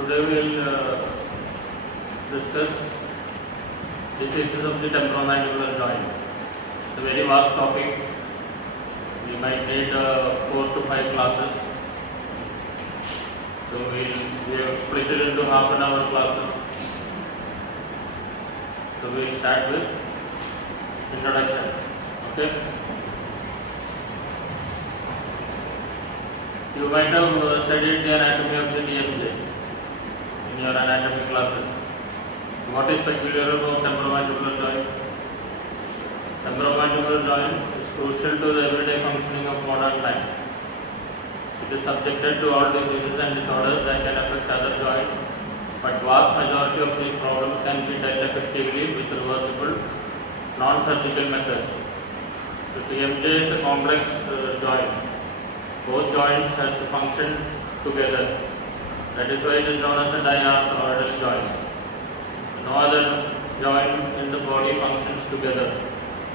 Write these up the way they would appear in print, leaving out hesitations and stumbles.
Today we will discuss diseases of the temporomandibular joint. It's a very vast topic. We might need 4 to 5 classes. So we have split it into half an hour classes. So we will start with introduction. Okay. You might have studied the anatomy of the TMJ in your anatomy classes. So what is peculiar about temporomandibular joint? Temporomandibular joint is crucial to the everyday functioning of modern time. It is subjected to all diseases and disorders that can affect other joints, but vast majority of these problems can be dealt effectively with reversible, non-surgical methods. So TMJ is a complex joint. Both joints has to function together. That is why it is known as a diarthroidal joint. No other joint in the body functions together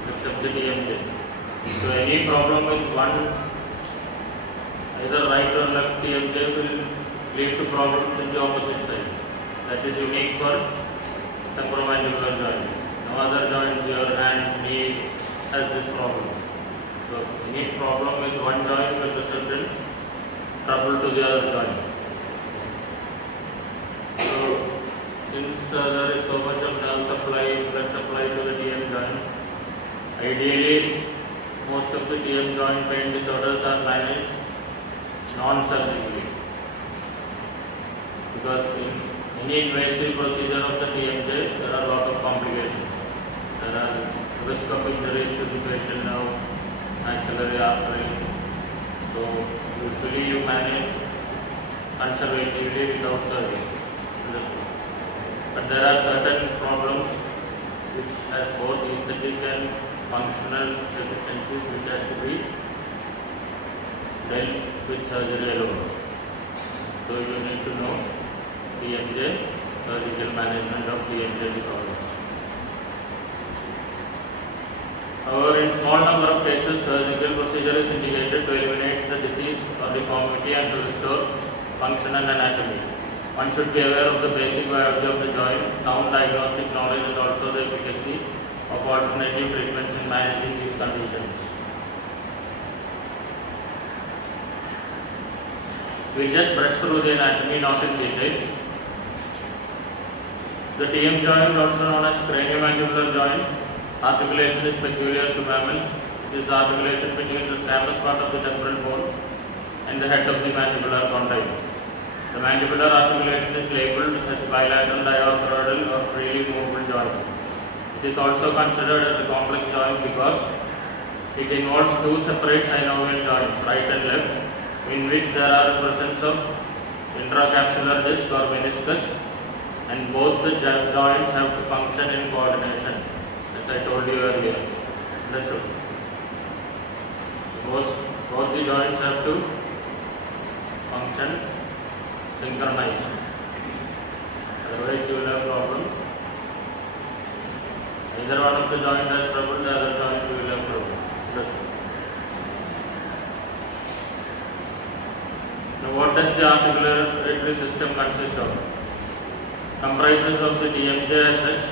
except the TMJ. So any problem with one, either right or left TMJ, will lead to problems in the opposite side. That is unique for temporomandibular joint. No other joints, your hand, knee, has this problem. So any problem with one joint will result in trouble to the other joint. So since there is so much of nerve supply, blood supply to the TM joint, ideally most of the TM joint pain disorders are managed non-surgically, because in any invasive procedure of the TMJ there are a lot of complications. There are risk of injuries to the facial nerve, maxillary artery. So usually you manage conservatively without surgery. But there are certain problems which has both aesthetic and functional deficiencies which has to be dealt with surgery alone. So you need to know TMJ, surgical management of TMJ disorders. However, in small number of cases, surgical procedure is indicated to eliminate the disease or deformity and to restore function and anatomy. One should be aware of the basic biology of the joint, sound diagnostic knowledge, and also the efficacy of alternative treatments in managing these conditions. We will just brush through the anatomy, not in detail. The TM joint, also known as craniomandibular joint, articulation is peculiar to mammals. It is the articulation between the scamus part of the temporal bone and the head of the mandibular condyle. The mandibular articulation is labeled as bilateral diarthroidal or freely movable joint. It is also considered as a complex joint because it involves two separate synovial joints, right and left, in which there are presence of intracapsular disc or meniscus, and both the joints have to function in coordination, as I told you earlier. Understood? Both the joints have to function synchronized. Otherwise you will have problems. Either one of the joint has trouble, the other joint will have trouble. Understood? Now what does the articulatory system consist of? Comprises of the TMJ as such,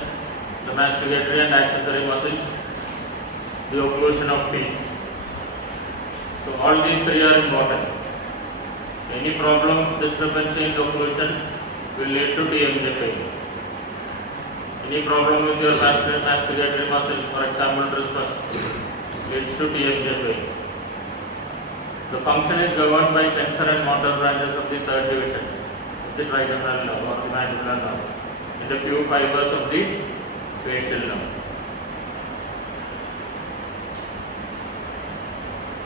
the masticatory and accessory muscles, the occlusion of teeth. So all these three are important. Any problem, discrepancy in the occlusion will lead to TMJ pain. Any problem with your masticatory muscles, for example trismus, leads to TMJ pain. The function is governed by sensor and motor branches of the third division, of the trigeminal nerve or the mandibular nerve, and a few fibers of the facial nerve.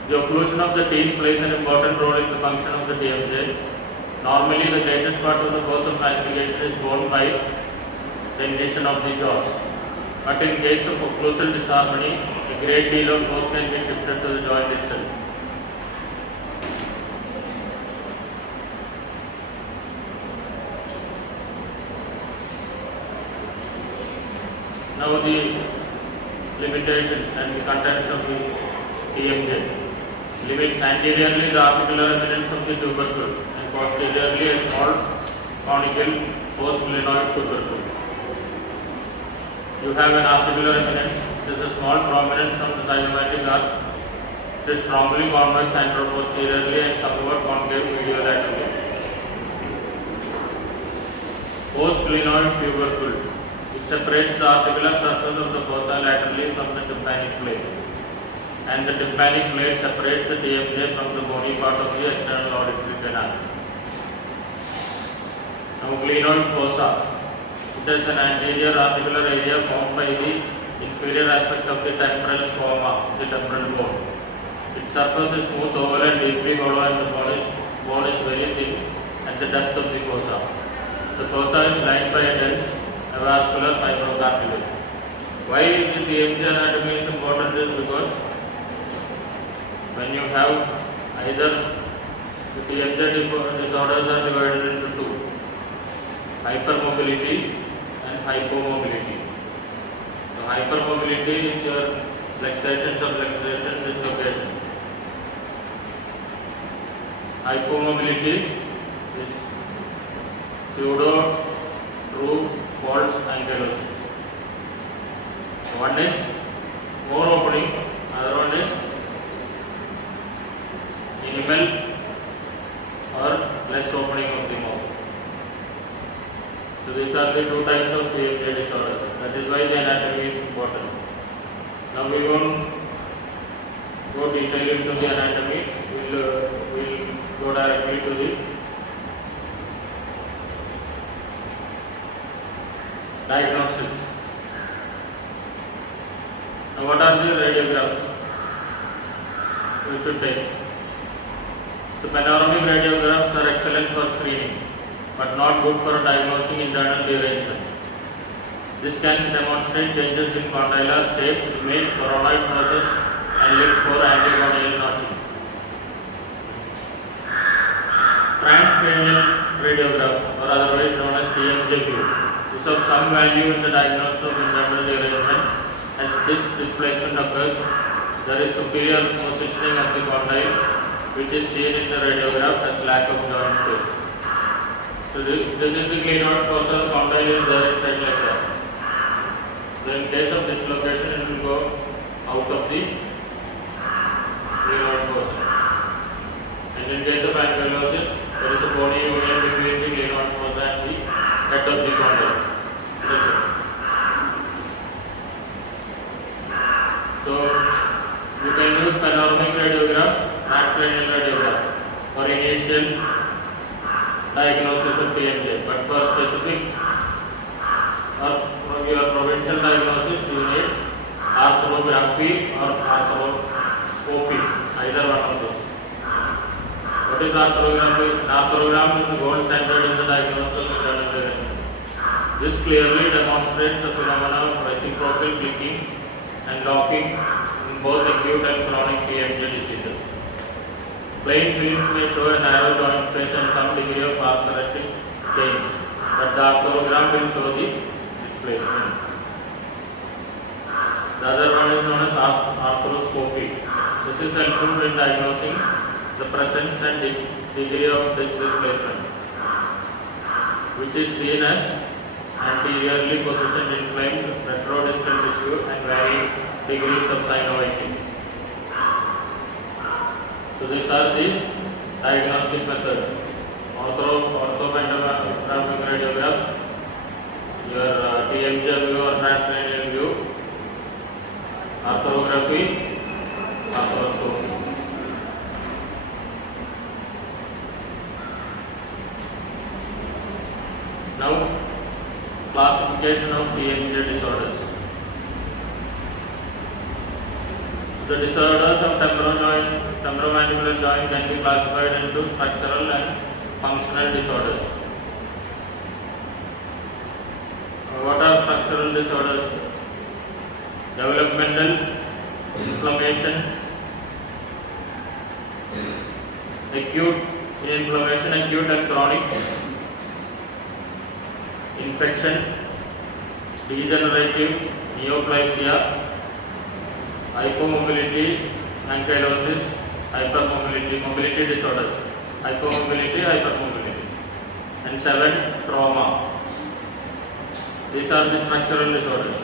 The occlusion of the teeth plays an important role in the function of the TMJ. Normally, the greatest part of the course of mastication is borne by dentition of the jaws. But in case of occlusal disharmony, a great deal of force can be shifted to the joint itself. Now the limitations and the contents of the TMJ. Limits anteriorly the articular eminence of the tubercle and posteriorly a small conical post-glenoid tubercle. You have an articular eminence. It is a small prominence on the zygomatic arch. It is strongly convex anteroposteriorly and somewhat concave mediolaterally. Post-glenoid tubercle. It separates the articular surface of the fossa laterally from the tympanic plate, and the tympanic plate separates the TMJ from the bony part of the external auditory canal. Now, glenoid fossa. It is an anterior articular area formed by the inferior aspect of the temporal scoma, the temporal bone. Its surface is smooth, oval and deeply hollow, and the bone is very thin at the depth of the fossa. The fossa is lined by a dense avascular fibrocartilage. Why the TMJ anatomy is important is because when you have either the TMJ disorders are divided into two: hypermobility and hypomobility. So hypermobility is your flexation, subluxation, dislocation. Hypomobility is pseudo, true, false ankylosis. One is more opening, other one is minimal or less opening of the mouth. So these are the two types of TMJ disorders. That is why the anatomy is important. Now we won't go detail into the anatomy. We'll go directly to the diagnosis. Now what are the radiographs we should take? So panoramic radiographs are excellent for screening, but not good for diagnosing internal derangement. This can demonstrate changes in condylar shape, image, coronoid process, and look for anticondylar notching. Transcranial radiographs, or otherwise known as TMJ view, is of some value in the diagnosis of internal derangement. As this displacement occurs, there is superior positioning of the condyle, which is seen in the radiograph as lack of joint space. So this is the glenoid fossa, condyle is there inside like that. So in case of dislocation, it will go out of the glenoid fossa. And in case of ankylosis, there is a bony union between the glenoid fossa and the head of the condyle. So you can use panoramic radiograph, transcranial radiograph for initial diagnosis of TMJ, but for specific or for your provincial diagnosis, you need arthrography or arthroscopy, either one of those. What is arthrography? An arthrogram is the gold standard in the diagnosis of internal derangement. This clearly demonstrates the phenomena of reciprocal clicking and locking in both acute and chronic TMJ diseases. Plain films may show a narrow joint space and some degree of arthritic change, but the arthrogram will show the displacement. The other one is known as arthroscopy. This is helpful in diagnosing the presence and degree of this displacement, which is seen as anteriorly positioned inflamed retrodistal tissue and varying degrees of synovitis. So these are the diagnostic methods: orthopanoramic radiographs, your TMJ view or transcranial view, arthrography, arthroscopy. Now, classification of TMJ disorders. The disorders of temporomandibular joint can be classified into structural and functional disorders. What are structural disorders? Developmental, inflammation, acute inflammation, acute and chronic, infection, degenerative, neoplasia, hypomobility, ankylosis, hypermobility, mobility disorders, hypomobility, hypermobility. and 7 trauma. These are the structural disorders.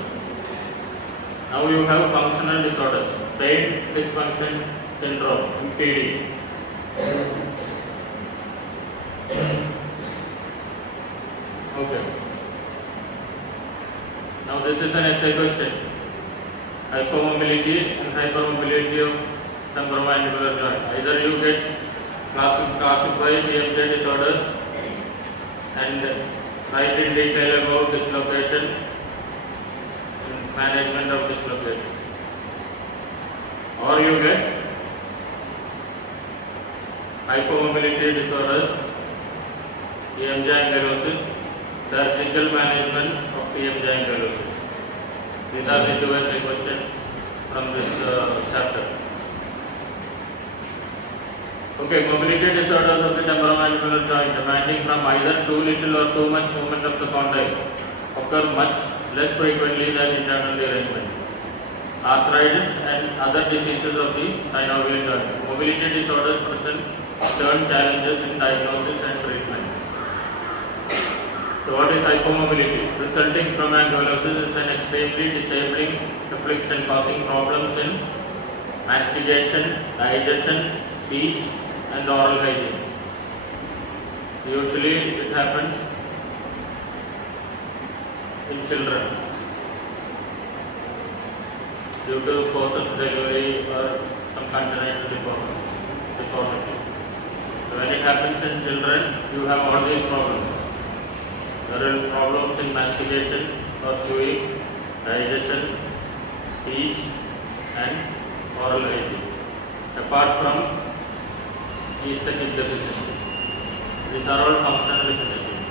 Now you have functional disorders, pain dysfunction syndrome, PD. Okay. Now this is an essay question. Hypomobility and hypermobility of temporomandibular joint. Either you get classified TMJ disorders and write in detail about dislocation and management of dislocation, or you get hypomobility disorders, TMJ ankylosis, surgical management of TMJ ankylosis. These are the 2 essay questions from this chapter. Okay, mobility disorders of the temporomandibular joint demanding from either too little or too much movement of the condyle occur much less frequently than internal derangement. Arthritis and other diseases of the synovial joints. Mobility disorders present stern challenges in diagnosis and treatment. So what is hypomobility? Resulting from ankylosis is an extremely disabling affliction causing problems in mastication, digestion, speech and oral hygiene. Usually it happens in children due to forceps delivery or some congenital deformity. So when it happens in children, you have all these problems. There are problems in mastication or chewing, digestion, speech and oral hygiene, apart from aesthetic deficiency. These are all functional deficiencies.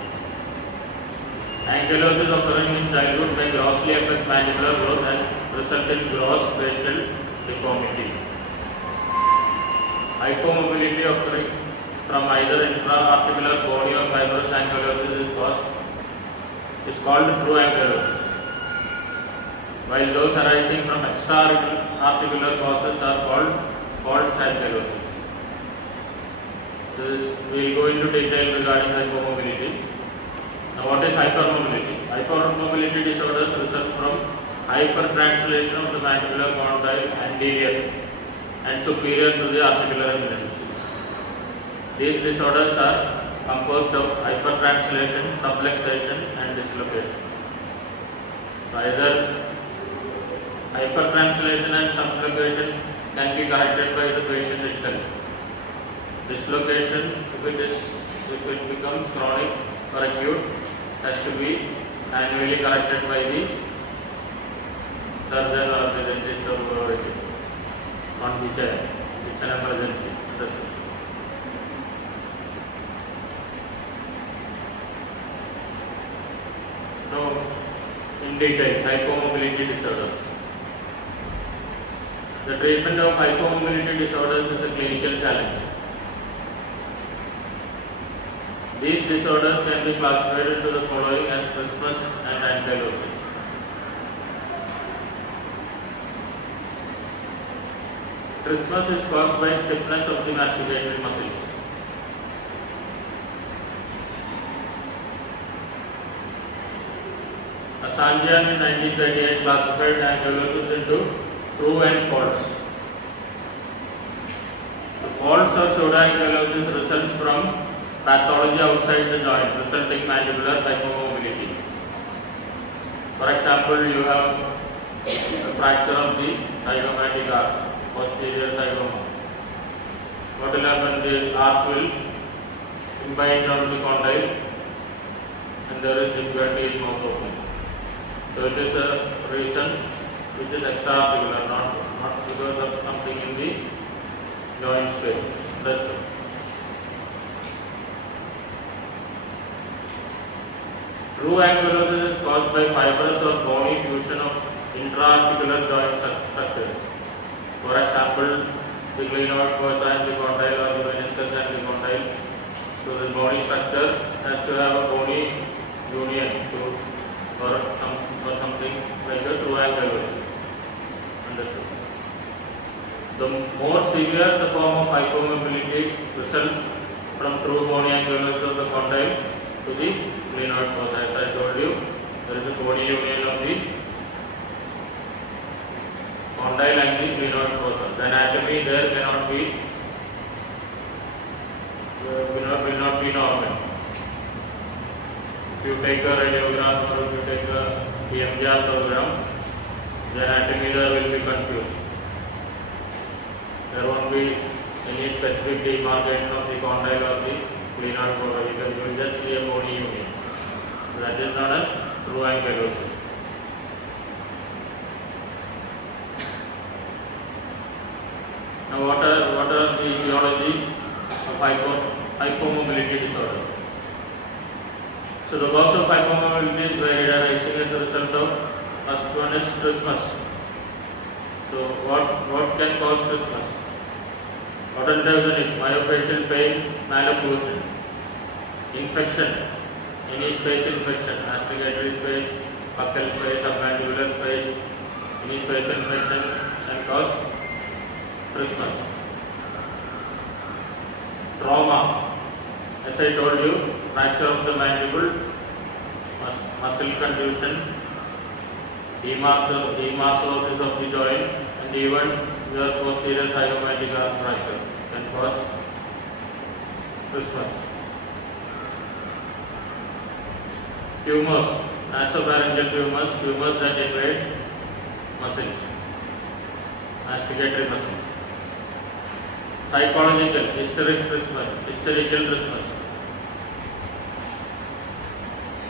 Ankylosis occurring in childhood may grossly affect mandibular growth and result in gross facial deformity. Hypomobility occurring from either intra-articular bony or fibrous ankylosis is called true ankylosis, while those arising from extra-articular causes are called false ankylosis. We will go into detail regarding hypomobility. Now what is hypermobility? Hypermobility disorders result from hypertranslation of the mandibular condyle anterior and superior to the articular eminence. These disorders are composed of hypertranslation, subluxation and dislocation. So either hypertranslation and subluxation can be corrected by the patient itself. Dislocation, if it becomes chronic or acute, has to be annually corrected by the surgeon or the dentist or whoever it is on the chair. It's an emergency. So, in detail, hypomobility disorders. The treatment of hypomobility disorders is a clinical challenge. These disorders can be classified into the following as trismus and ankylosis. Trismus is caused by stiffness of the masticatory muscles. Sanjian in 1928 classified ankylosis into true and false. The false or pseudoankylosis results from pathology outside the joint, resulting mandibular hypomobility. For example, you have a fracture of the zygomatic arch, posterior zygoma. What will happen? The arch will imbind on the condyle and there is difficulty in mouth opening. So it is a reason which is extra-articular, not because of something in the joint space. That's it. True ankylosis is caused by fibrous or bony fusion of intra-articular joint structures. For example, the glenoid fossa and the condyle or the meniscus and the condyle. So the bony structure has to have a bony union or something like a true ankylosis. Understood? The more severe the form of hypomobility results from true bony ankylosis of the condyle, to the glenoid fossa. As I told you, there is a bony union of the condyle and the glenoid fossa. The anatomy there cannot be will not be normal. If you take a radiogram or if you take a TMJ program, the anatomy there will be confused. There won't be any specific demarcation of the condyle or the glenoid fossa. You will just see a bony union. That is known as true ankylosis. Now, what are the etiologies of hypomobility disorders? So, the cause of hypomobility is varied arising as a result of first one is trismus. So, what can cause trismus? Odontogenetic, myofascial pain, malocclusion, infection, any space infection, astigatory space, buccal space, submandibular space, any space infection can cause trismus. Trauma, as I told you, fracture of the mandible, muscle contusion, demarthrosis of the joint, and even your posterior zygomatic arm fracture can cause trismus. Tumors, nasopharyngeal tumors that invade muscles, masticatory muscles. Psychological, hysterical trismus.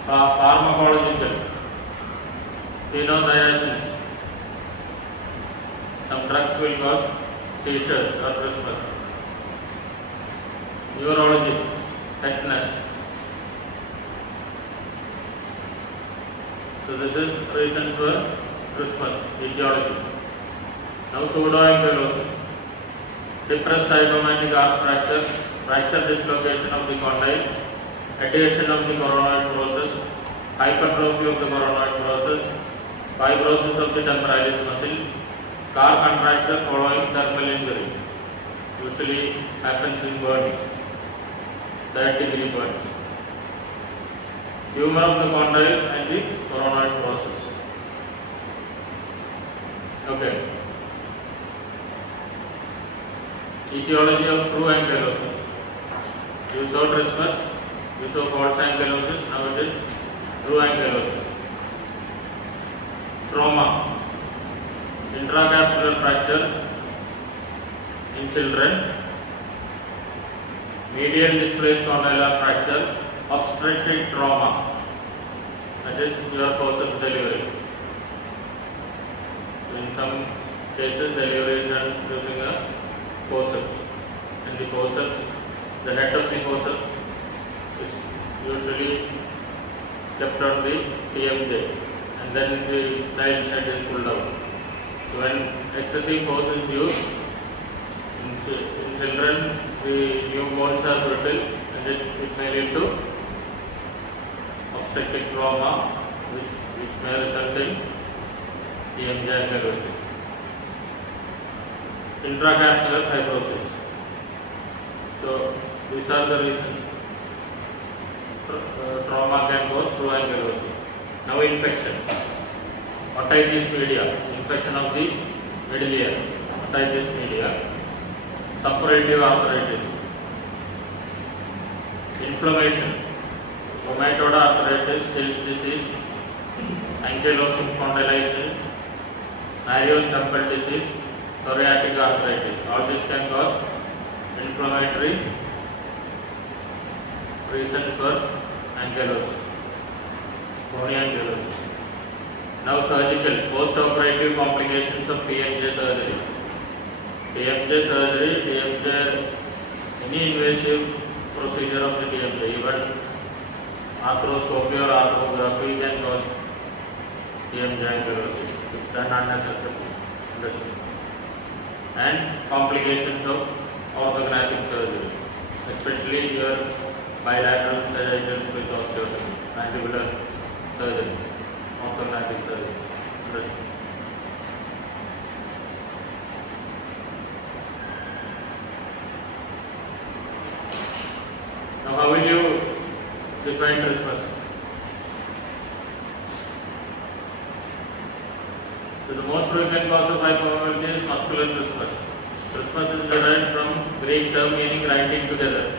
Pharmacological, phenothiazines. Some drugs will cause seizures or trismus. Neurology, tetanus. So this is reasons for trismus, etiology. Now pseudoankylosis. Depressed zygomatic arch fracture dislocation of the condyle, adhesion of the coronoid process, hypertrophy of the coronoid process, fibrosis of the temporalis muscle, scar contracture following thermal injury. Usually happens in burns, third-degree burns. Tumor of the condyle and the coronoid process. Okay. Etiology of true ankylosis. You saw trismus, you saw false ankylosis, now it is true ankylosis. Trauma, intracapsular fracture in children, medial displaced condylar fracture, obstetric trauma, that is your forceps delivery. In some cases, delivery is done using a forceps, and the forceps, the head of the forceps is usually kept on the TMJ, and then the child's head is pulled out. So when excessive force is used in children, the newborns are brittle, and it may lead to obstetric trauma, which may result in TMJ ankylosis. Intracapsular fibrosis. So these are the reasons trauma can cause true ankylosis. Now infection. Otitis media, infection of the middle ear. Otitis media. Suppurative arthritis. Inflammation. Rheumatoid arthritis, Still's disease, ankylosing spondylitis, Mario's temple disease, psoriatic arthritis. All this can cause inflammatory reasons for ankylosis, bony ankylosis. Now surgical, post-operative complications of TMJ surgery. Any invasive procedure of the TMJ, even arthroscopy or arthrography can cause TMJ ankylosis if done unnecessarily. And complications of orthognathic surgery, especially your bilateral sagittal with osteotomy, mandibular surgery, orthognathic surgery. Now, how will you define trismus? So the most frequent cause of hypomobility is muscular trismus. Trismus is derived from Greek term meaning grinding together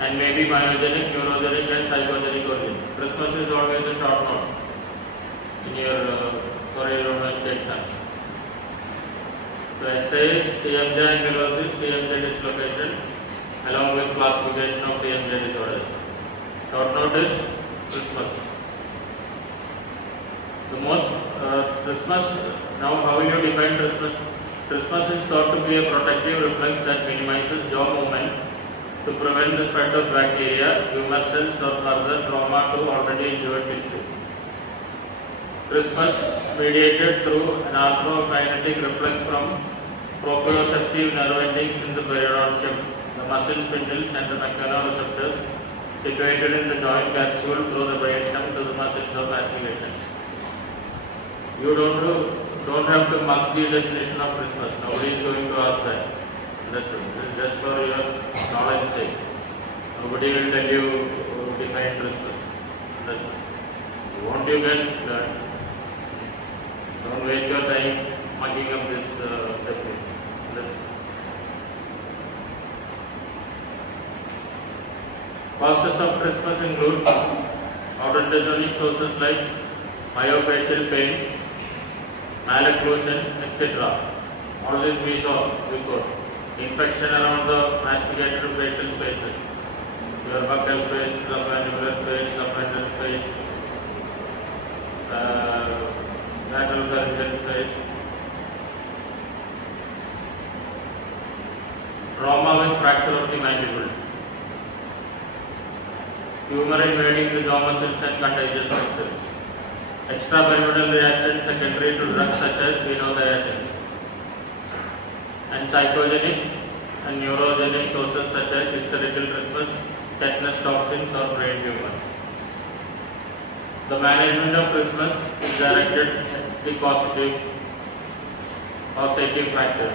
and may be myogenic, neurogenic and psychogenic origin. Trismus is always a short note in your Korean state exams. So essays, TMJ ankylosis, TMJ dislocation along with classification of TMJ disorders. Short note is trismus. The most trismus, now how will you define trismus? Trismus is thought to be a protective reflex that minimizes jaw movement to prevent the spread of bacteria, tumor cells or further trauma to already injured tissue. Trismus mediated through an arthrokinetic reflex from proprioceptive nerve endings in the periodontium, the muscle spindles and the mechanoreceptors situated in the joint capsule through the brainstem to the muscles of mastication. You don't have to mark the definition of trismus. Nobody is going to ask that. This is just for your knowledge sake. Nobody will tell you define trismus. Won't you get that? Don't waste your time marking up this definition. Causes of trismus include odontogenic sources like myofascial pain, malocclusion, etc. All this we saw before. Infection around the masticated facial spaces, your buccal space, submandibular space, submental space, lateral pharyngeal space. Trauma with fracture of the mandible. Tumor invading the jaw muscles and contagious structures. Extrapyramidal reaction secondary to drugs such as phenothiazines. And psychogenic and neurogenic sources such as hysterical trismus, tetanus toxins or brain tumors. The management of trismus is directed at the causative factors.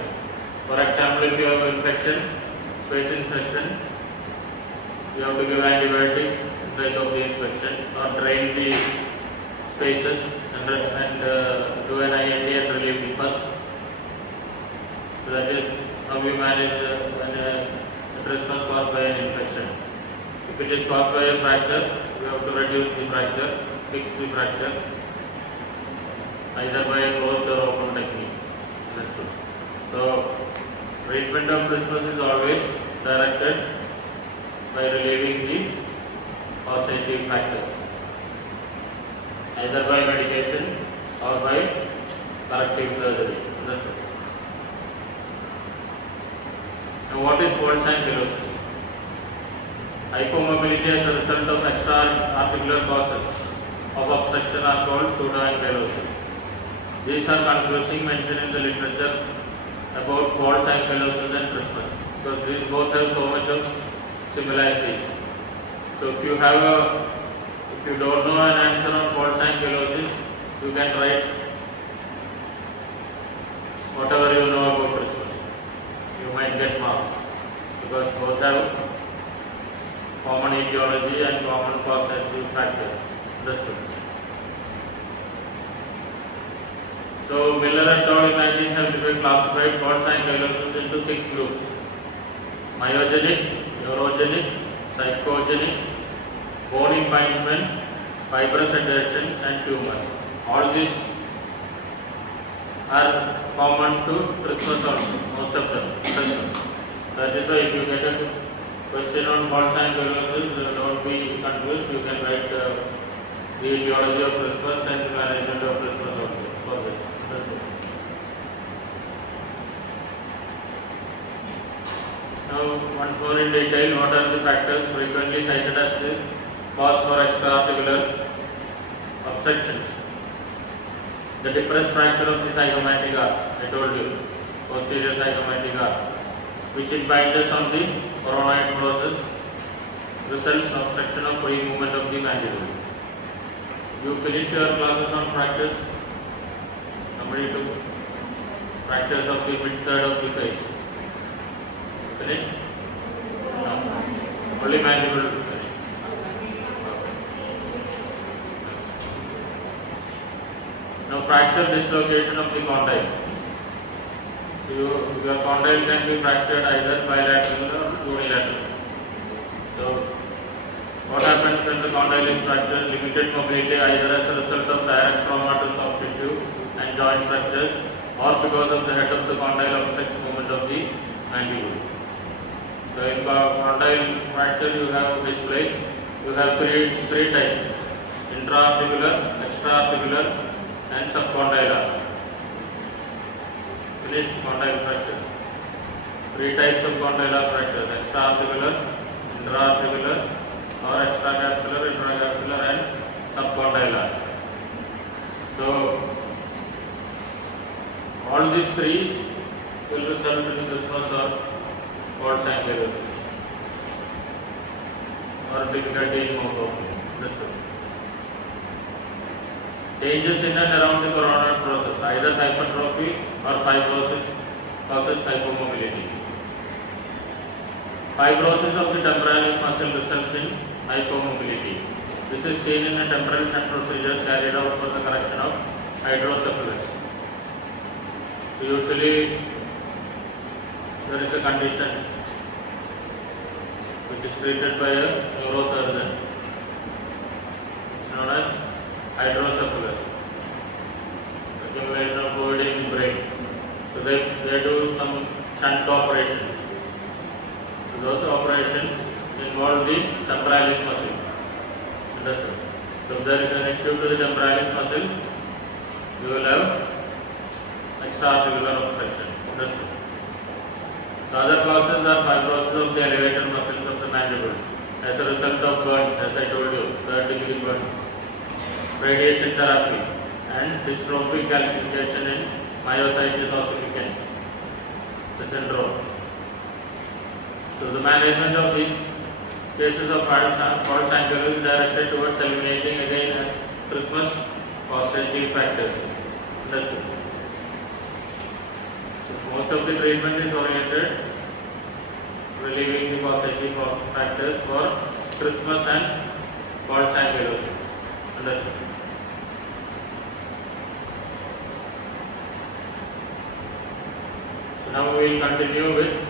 For example, if you have infection, space infection, you have to give antibiotics in place of the infection or drain the spaces and do an INT and relieve the pus. So that is how we manage when a trismus caused by an infection. If it is caused by a fracture, we have to reduce the fracture, fix the fracture, either by a closed or open technique. That's good. So treatment of trismus is always directed by relieving the causative factors, either by medication or by corrective surgery. Now, what is fault ankylosis? Hypomobility as a result of extra-articular causes of obstruction are called pseudoankylosis. These are confusing mentioned in the literature about false ankylosis and trismus because these both have so much of similarities. So if you don't know an answer on false ankylosis, you can write whatever you know about trismus. You might get marks because both have common etiology and common causative factors. Understood? So Miller et al. In 1975 classified false ankylosis into 6 groups: myogenic, neurogenic, psychogenic, bone impingement, fibrous adhesions and tumors. All these are common to trismus also, most of them. That is why if you get a question on false ankylosis, don't be confused. You can write the etiology of trismus and the management of trismus also for this. Now, once more in detail, what are the factors frequently cited as the cause for extra-articular obstructions? The depressed fracture of the zygomatic arch, I told you, posterior zygomatic arch, which impinges on the coronoid process, results in obstruction of free movement of the mandible. You finish your classes on fractures. Somebody took fractures of the mid-third of the face. Finish? No. Only mandible. Finish. Okay. fracture dislocation of the condyle. So your condyle can be fractured either bilateral or unilateral. So what happens when the condyle is fractured? Limited mobility either as a result of direct trauma to soft tissue and joint fractures, or because of the head of the condyle obstructs movement of the mandible. So in condyle fracture you have displaced. You have three types: intraarticular, extraarticular, and subcondylar. Finished condyle fractures. Three types of condylar fractures: extraarticular, intraarticular, or extracapsular, intracapsular, and subcondylar. So all these three will result in trismus or false ankylosis or difficulty in mouth opening. Changes in and around the coronal process, either hypertrophy or fibrosis, causes hypomobility. Fibrosis of the temporalis muscle results in hypomobility. This is seen in the temporal shunt procedures carried out for the correction of hydrocephalus. So usually there is a condition which is treated by a neurosurgeon. It's known as hydrocephalus, accumulation of fluid in the brain. So they do some shunt operations. So those operations involve the temporalis muscle. Understood? So if there is an issue to the temporalis muscle, you will have extraarticular obstruction. Understood? The other causes are fibrosis of the elevator muscles of the mandible as a result of burns, as I told you, third-degree burns, radiation therapy, and dystrophic calcification in myositis ossificans, the syndrome. So the management of these cases of false ankylosis is directed towards eliminating again as trismus causative factors. Understood? So most of the treatment is oriented relieving the causative factors for trismus and false ankylosis. Understood? Now we will continue with